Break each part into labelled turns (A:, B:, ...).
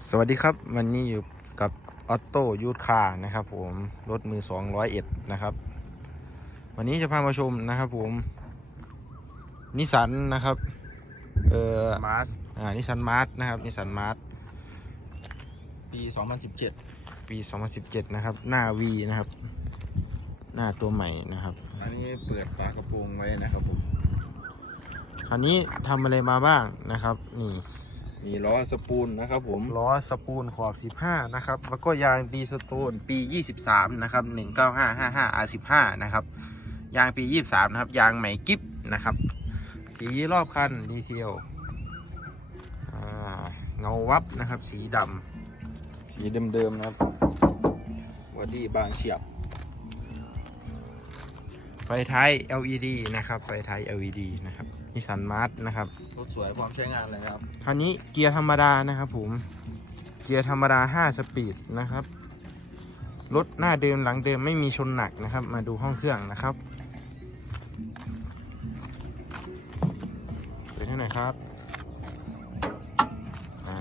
A: สวัสดีครับวันนี้อยู่กับออโต้ยูทคาร์นะครับผมรถมือสองร้อยเอ็ดนะครับ วันนี้จะพามาชมนะครับผมนิสันนะครับเอ่อ
B: มาร์ส
A: อ่านิสันมาร์นะครับนิสันมาร์
B: ปี 2017
A: ปี 2017 นะครับ หน้า V นะครับ หน้าตัวใหม่นะครับ
B: อันนี้เปิดฝากระโปรงไว้นะครับผม
A: คันนี้ทำอะไรมาบ้างนะครับ นี่
B: มีล้อสปูลนะครับ ผม
A: ล้อสปูนขอบ 15 นะครับ แล้วก็ยางดีสโตนปี 23 นะครับ 19555 R15 นะครับ ยางปี 23 นะครับ ยางใหม่กิฟนะครับ สีรอบคันดีเทลอ่าเงาวับนะครับ สีด
B: สีเดิมๆนะครับบอดี้บางเฉียบำ
A: ไฟท้าย LED นะครับ ไฟท้าย LED นะครับ นิสันมาร์ทนะครับ
B: รถสวยพร้อมใช้งานเลยนะครับ
A: คราวนี้เกียร์ธรรมดานะครับผม เกียร์ธรรมดา 5 สปีดนะครับ รถหน้าเดิมหลังเดิมไม่มีชนหนักนะครับ มาดูห้องเครื่องนะครับเปิดให้หน่อยครับอ่า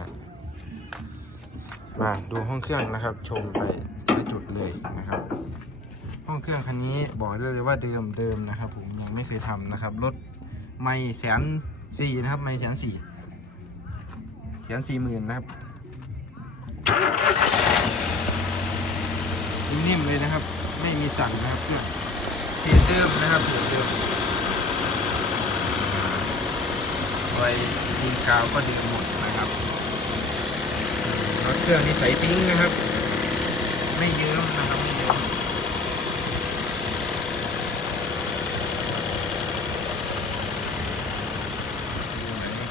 A: มาดูห้องเครื่องนะครับ ชมไปทีละจุดเลยนะครับ ห้องเครื่องคันนี้บอกได้เลยว่าเดิมเดิมนะครับ ผมยังไม่เคยทำนะครับรถ ไม่แสนสี่นะครับ ไม่แสนสี่แสนสี่หมื่นนะครับนิ่มเลยนะครับ ไม่มีสั่นนะครับเครื่องเพจเดิมนะครับเพจเดิมไว้ดินกาวก็ดิมหมดนะครับรถเครื่องนี้ใสปิ้งนะครับ ไม่เยิ้มนะครับไม่เยิ้ม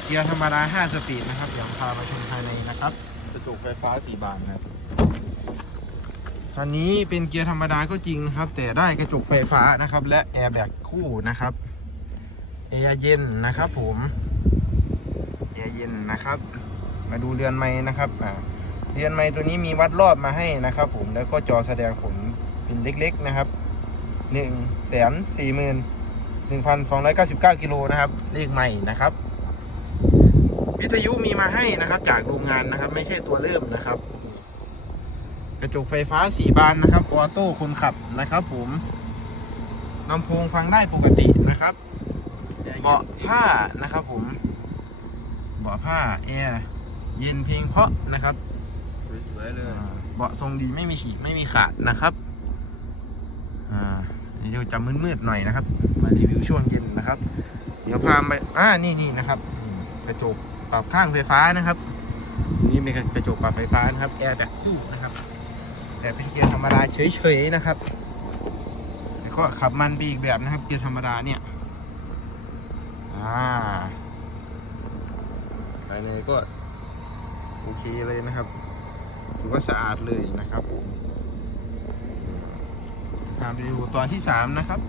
A: เกียร์ธรรมดา 5 สปีดนะครับ เดี๋ยวพามาชมภายในนะครับ
B: กระจกไฟฟ้าสีบานนะครับ
A: คันนี้เป็นเกียร์ธรรมดาก็จริงนะครับ แต่ได้กระจกไฟฟ้านะครับ และแอร์แบ็กคู่นะครับแอร์เย็นนะครับ ผมแอร์เย็นนะครับ มาดูเรือนไม้นะครับอ่าเรือนไม้ตัวนี้มีวัดรอบมาให้นะครับ ผมแล้วก็จอแสดงผลเป็นเล็ก ๆนะครับหนึ่งแสนสี่หมื่นหนึ่งพันสองร้อยเก้าสิบเก้ากิโลนะครับเลขใหม่นะครับ วิทยุมีมาให้นะครับ จากโรงงานนะครับ ไม่ใช่ตัวเริ่มนะครับนี่กระจกไฟฟ้าสีบานนะครับออโต้คนขับนะครับ ผมลำโพงฟังได้ปกตินะครับเบาะผ้านะครับ ผมเบาะผ้าแอร์เย็นเพลงเพราะนะครับ
B: สวยๆเลย
A: อ่าเบาะทรงดีไม่มีฉีกไม่มีขาดนะครับอ่าเดี๋ยวจะมืดๆหน่อยนะครับ มารีวิวช่วงเย็นนะครับ เดี๋ยวพาไปอ่านี่นี่นะครับอืมกระจก ปรับข้างไฟฟ้านะครับ นี่เป็นกระจกปรับไฟฟ้านะครับแอร์แบ็กคู่นะครับแต่เป็นเกียร์ธรรมดาเฉยๆนะครับแล้วก็ขับมันไปอีกแบบนะครับ เกียร์ธรรมดาเนี่ยอ่าภายในก็โอเคเลยนะครับถือว่าสะอาดเลยนะครับผมพาไปดูตอนที่สามนะครับ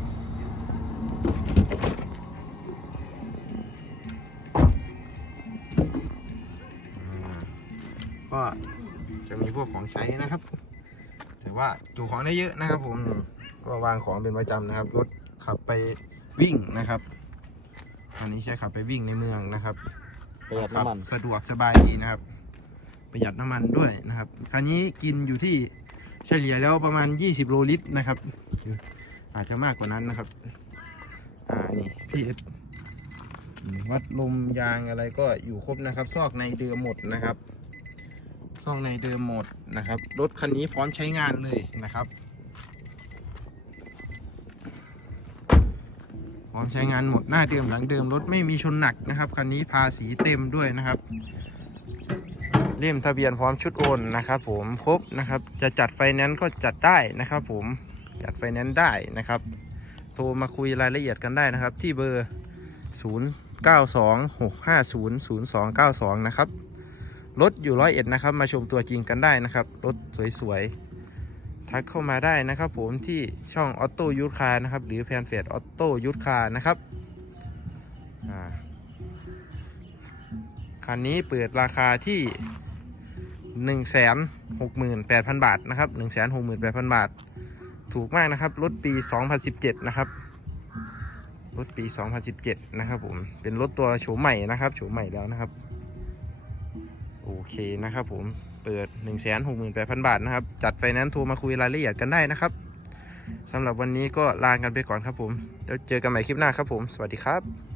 A: ก็จะมีพวกของใช้นะครับ แต่ว่าจุของได้เยอะนะครับ ผมนี่ก็วางของเป็นประจำนะครับรถขับไปวิ่งนะครับอันนี้ใช้ขับไปวิ่งในเมืองนะครับ
B: ประหยัด
A: ขับ
B: น้ำมัน
A: สะดวกสบายดีนะครับ ประหยัดน้ำมันด้วยนะครับคันนี้กินอยู่ที่เฉลี่ยแล้วประมาณ 20 โลลิตรนะครับ อาจจะมากกว่านั้นนะครับ อ่านี่พี่วัดลมยางอะไรก็อยู่ครบนะครับ ซอกในเดิมหมดนะครับ ซอกในเดิมหมดนะครับ รถคันนี้พร้อมใช้งานเลยนะครับ พร้อมใช้งานหมดหน้าเดิมหลังเดิมรถไม่มีชนหนักนะครับคันนี้ภาษีเต็มด้วยนะครับ เล่มทะเบียนพร้อมชุดโอนนะครับ ผมครบนะครับ จะจัดไฟแนนซ์ก็จัดได้นะครับผมจัดไฟแนนซ์ได้นะครับ โทรมาคุยรายละเอียดกันได้นะครับ ที่เบอร์ 0 9 2 6 5 0 0 2 9 2 นะครับ รถอยู่ร้อยเอ็ดนะครับ มาชมตัวจริงกันได้นะครับ รถสวยๆ ทักเข้ามาได้นะครับ ผมที่ช่องออโต้ยูทคาร์นะครับ หรือแฟนเฟจออโต้ยูทคาร์นะครับคันนี้เปิดราคาที่1 6 8 0 0 0 บาทนะครับ 1 6 8 0 0 0 บาท ถูกมากนะครับ รถปี 2017 นะครับ รถปี 2017 นะครับผม เป็นรถตัวโฉมใหม่นะครับ โฉมใหม่แล้วนะครับ โอเคนะครับผมเปิด 1 6 8 0 0 0 บาทนะครับ จัดไฟแนนซ์โทรมาคุยรายละเอียดกันได้นะครับสำหรับวันนี้ก็ลากันไปก่อนครับผม แล้วเจอกันใหม่คลิปหน้าครับผม สวัสดีครับ